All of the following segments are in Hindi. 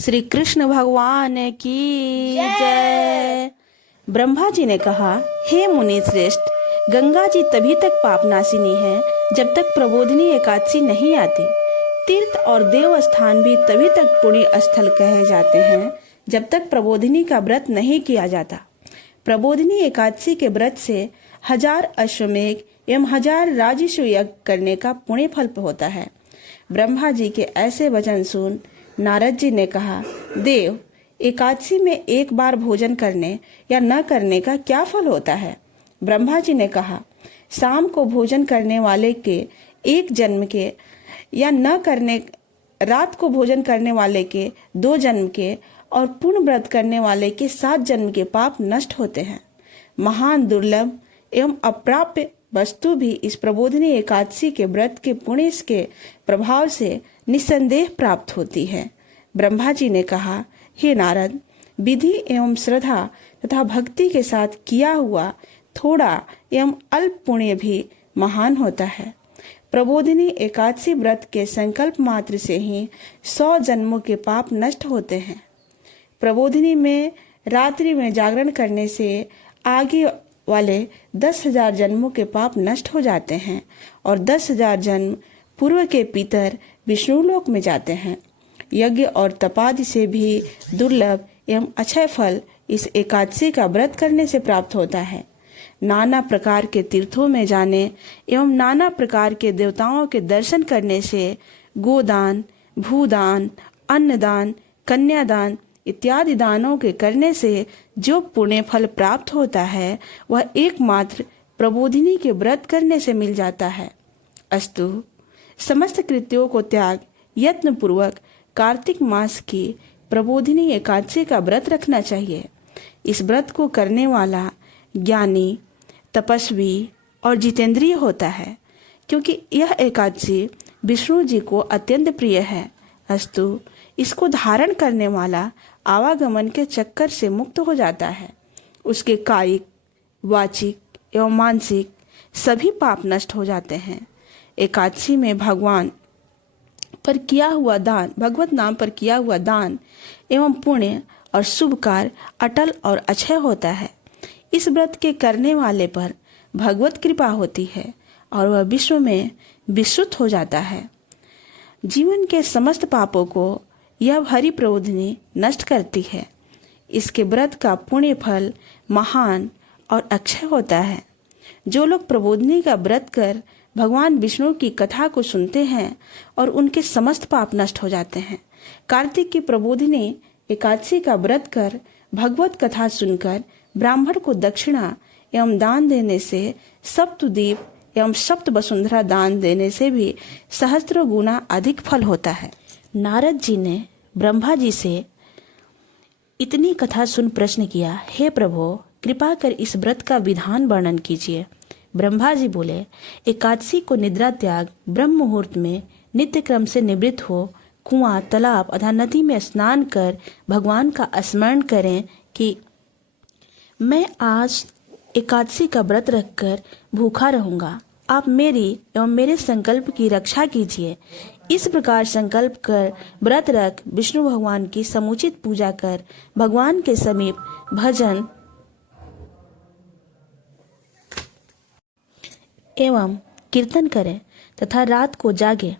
श्री कृष्ण भगवान की जय। ब्रह्मा जी ने कहा, हे मुनि श्रेष्ठ, गंगा जी तभी तक पापनाशिनी है जब तक प्रबोधिनी एकादशी नहीं आती। तीर्थ और देव स्थान भी तभी तक पुण्य स्थल कहे जाते हैं जब तक प्रबोधिनी का व्रत नहीं किया जाता। प्रबोधिनी एकादशी के व्रत से 1000 अश्वमेघ एवं 1000 राजस्व यज्ञ करने का पुण्य फल होता है। ब्रह्मा जी के ऐसे वचन सुन नारद जी ने कहा, देव, एकादशी में एक बार भोजन करने या न करने का क्या फल होता है? ब्रह्मा जी ने कहा, शाम को भोजन करने वाले के 1 जन्म के या न करने, रात को भोजन करने वाले के 2 जन्म के और पूर्ण व्रत करने वाले के 7 जन्म के पाप नष्ट होते हैं। महान दुर्लभ एवं अप्राप्य वस्तु भी इस प्रबोधिनी एकादशी के व्रत के पुण्य के प्रभाव से निसंदेह प्राप्त होती है। ब्रह्मा जी ने कहा, हे नारद, विधि एवं श्रद्धा तथा भक्ति के साथ किया हुआ थोड़ा एवं अल्प पुण्य भी महान होता है। प्रबोधिनी एकादशी व्रत के संकल्प मात्र से ही 100 जन्मों के पाप नष्ट होते हैं। प्रबोधिनी में रात्रि में जागरण करने से आगे वाले 10,000 जन्मों के पाप नष्ट हो जाते हैं और 10,000 जन्म पूर्व के पितर विष्णुलोक में जाते हैं। यज्ञ और तपादि से भी दुर्लभ एवं अक्षय फल इस एकादशी का व्रत करने से प्राप्त होता है। नाना प्रकार के तीर्थों में जाने एवं नाना प्रकार के देवताओं के दर्शन करने से गोदान, भूदान, अन्नदान, कन्यादान इत्यादि दानों के करने से जो पुण्य फल प्राप्त होता है वह एकमात्र प्रबोधिनी के व्रत करने से मिल जाता है। अस्तु, समस्त कृत्यों को त्याग यत्न पूर्वक कार्तिक मास की प्रबोधिनी एकादशी का व्रत रखना चाहिए। इस व्रत को करने वाला ज्ञानी, तपस्वी और जितेंद्रिय होता है, क्योंकि यह एकादशी विष्णु जी को अत्यंत प्रिय है। अस्तु, इसको धारण करने वाला आवागमन के चक्कर से मुक्त हो जाता है। उसके कायिक, वाचिक एवं मानसिक सभी पाप नष्ट हो जाते हैं। एकादशी में भगवान पर किया हुआ दान, भगवत नाम पर किया हुआ दान एवं पुण्य और शुभ कार्य अटल और अक्षय होता है। इस व्रत के करने वाले पर भगवत कृपा होती है और वह विश्व में विशुद्ध हो जाता है। जीवन के समस्त पापों को यह हरि प्रबोधिनी नष्ट करती है। इसके व्रत का पुण्य फल महान और अक्षय होता है। जो लोग प्रबोधिनी का व्रत कर भगवान विष्णु की कथा को सुनते हैं और उनके समस्त पाप नष्ट हो जाते हैं। कार्तिक की प्रबोधिनी एकादशी का व्रत कर भगवत कथा सुनकर ब्राह्मण को दक्षिणा एवं दान देने से, सप्तद्वीप एवं सप्त वसुंधरा दान देने से भी सहस्त्रों गुना अधिक फल होता है। नारद जी ने ब्रह्मा जी से इतनी कथा सुन प्रश्न किया, हे प्रभु, कृपा कर इस व्रत का विधान वर्णन कीजिए। ब्रह्मा जी बोले, एकादशी को निद्रा त्याग ब्रह्म मुहूर्त में नित्य क्रम से निवृत्त हो कुआं, तालाब अथवा नदी में स्नान कर भगवान का स्मरण करें कि मैं आज एकादशी का व्रत रखकर भूखा रहूंगा। आप मेरी एवं मेरे संकल्प की रक्षा कीजिए। इस प्रकार संकल्प कर व्रत रख विष्णु भगवान की समुचित पूजा कर भगवान के समीप भजन एवं कीर्तन करें तथा रात को जागे।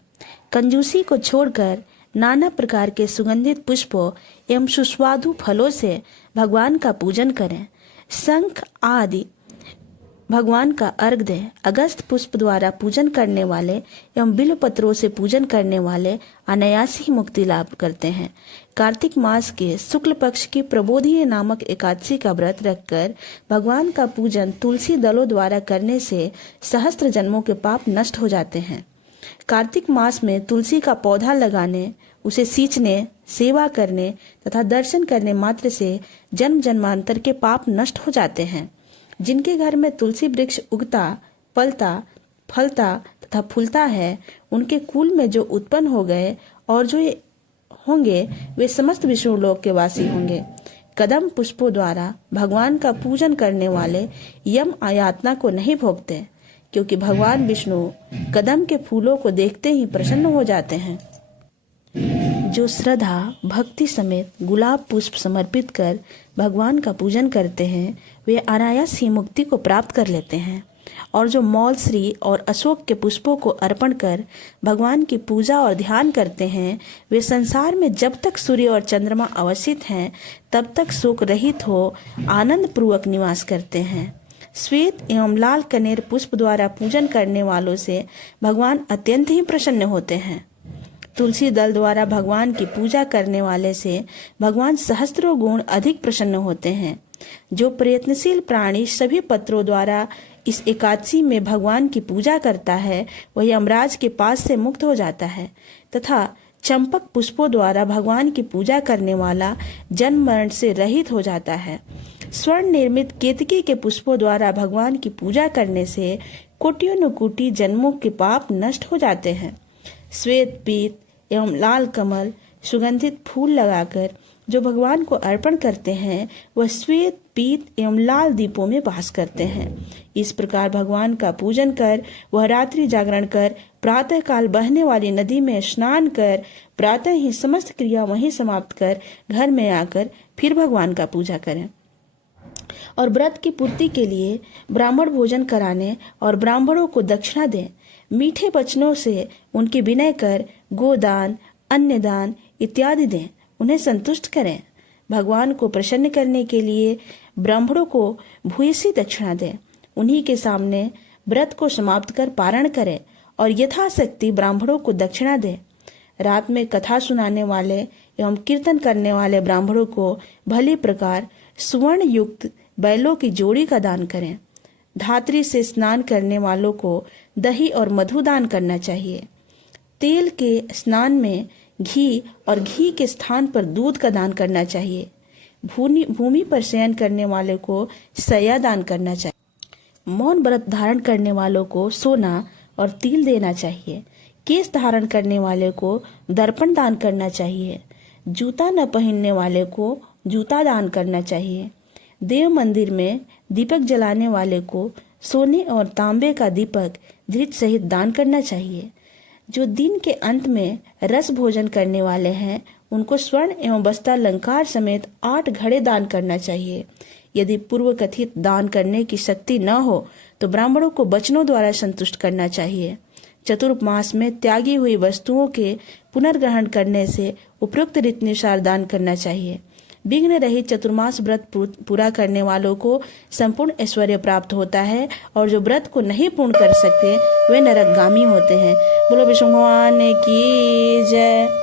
कंजूसी को छोड़कर नाना प्रकार के सुगंधित पुष्पों एवं सुस्वादु फलों से भगवान का पूजन करें। शंख आदि भगवान का अर्घ दें। अगस्त पुष्प द्वारा पूजन करने वाले एवं बिल्व पत्रों से पूजन करने वाले अनायास ही मुक्ति लाभ करते हैं। कार्तिक मास के शुक्ल पक्ष की प्रबोधिनी नामक एकादशी का व्रत रखकर भगवान का पूजन तुलसी दलों द्वारा करने से सहस्त्र जन्मों के पाप नष्ट हो जाते हैं। कार्तिक मास में तुलसी का पौधा लगाने, उसे सींचने, सेवा करने तथा दर्शन करने मात्र से जन्म जन्मांतर के पाप नष्ट हो जाते हैं। जिनके घर में तुलसी वृक्ष उगता, पलता, फलता तथा फूलता है, उनके कुल में जो उत्पन्न हो गए और जो होंगे वे समस्त विष्णु लोक के वासी होंगे। कदम पुष्पों द्वारा भगवान का पूजन करने वाले यम यातना को नहीं भोगते, क्योंकि भगवान विष्णु कदम के फूलों को देखते ही प्रसन्न हो जाते हैं। जो श्रद्धा भक्ति समेत गुलाब पुष्प समर्पित कर भगवान का पूजन करते हैं वे अनायास ही मुक्ति को प्राप्त कर लेते हैं, और जो मौलश्री और अशोक के पुष्पों को अर्पण कर भगवान की पूजा और ध्यान करते हैं वे संसार में जब तक सूर्य और चंद्रमा अवस्थित हैं तब तक शोक रहित हो आनंद पूर्वक निवास करते हैं। श्वेत एवं लाल कनेर पुष्प द्वारा पूजन करने वालों से भगवान अत्यंत ही प्रसन्न होते हैं। तुलसी दल द्वारा भगवान की पूजा करने वाले से भगवान सहस्त्रों गुण अधिक प्रसन्न होते हैं। जो प्रयत्नशील प्राणी सभी पत्रों द्वारा इस एकादशी में भगवान की पूजा करता है वह यमराज के पास से मुक्त हो जाता है, तथा चंपक पुष्पों द्वारा भगवान की पूजा करने वाला जन्म मरण से रहित हो जाता है। स्वर्ण निर्मित केतकी के पुष्पों द्वारा भगवान की पूजा करने से कोटि जन्मों के पाप नष्ट हो जाते हैं। श्वेत पीत एवं लाल कमल सुगंधित फूल लगाकर जो भगवान को अर्पण करते हैं वह श्वेत पीत एवं लाल दीपों में वास करते हैं। इस प्रकार भगवान का पूजन कर वह रात्रि जागरण कर प्रातः काल बहने वाली नदी में स्नान कर प्रातः ही समस्त क्रिया वहीं समाप्त कर घर में आकर फिर भगवान का पूजा करें, और व्रत की पूर्ति के लिए ब्राह्मण भोजन कराने और ब्राह्मणों को दक्षिणा दें। मीठे वचनों से उनकी विनय कर गोदान अन्नदान इत्यादि दें, उन्हें संतुष्ट करें। भगवान को प्रसन्न करने के लिए ब्राह्मणों को भूयसी दक्षिणा दें। उन्हीं के सामने व्रत को समाप्त कर पारण करें और यथाशक्ति ब्राह्मणों को दक्षिणा दें। रात में कथा सुनाने वाले एवं कीर्तन करने वाले ब्राह्मणों को भली प्रकार सुवर्ण युक्त बैलों की जोड़ी का दान करें। धात्री से स्नान करने वालों को दही और मधु दान करना चाहिए। तेल के स्नान में घी और घी के स्थान पर दूध का दान करना चाहिए। भूमि पर शयन करने वाले को सया दान करना चाहिए। मौन व्रत धारण करने वालों को सोना और तिल देना चाहिए। केश धारण करने वाले को दर्पण दान करना चाहिए। जूता न पहनने वाले को जूता दान करना चाहिए। देव मंदिर में दीपक जलाने वाले को सोने और तांबे का दीपक धृत सहित दान करना चाहिए। जो दिन के अंत में रस भोजन करने वाले हैं उनको स्वर्ण एवं वस्त्रालंकार समेत 8 घड़े दान करना चाहिए। यदि पूर्व कथित दान करने की शक्ति न हो तो ब्राह्मणों को वचनों द्वारा संतुष्ट करना चाहिए। चतुर्मास में त्यागी हुई वस्तुओं के पुनर्ग्रहण करने से उपयुक्त रीतिनुसार दान करना चाहिए। विघ्न रहित चतुर्मास व्रत पूरा करने वालों को संपूर्ण ऐश्वर्य प्राप्त होता है, और जो व्रत को नहीं पूर्ण कर सकते वे नरकगामी होते हैं। बोलो विष्णु भगवान की जय।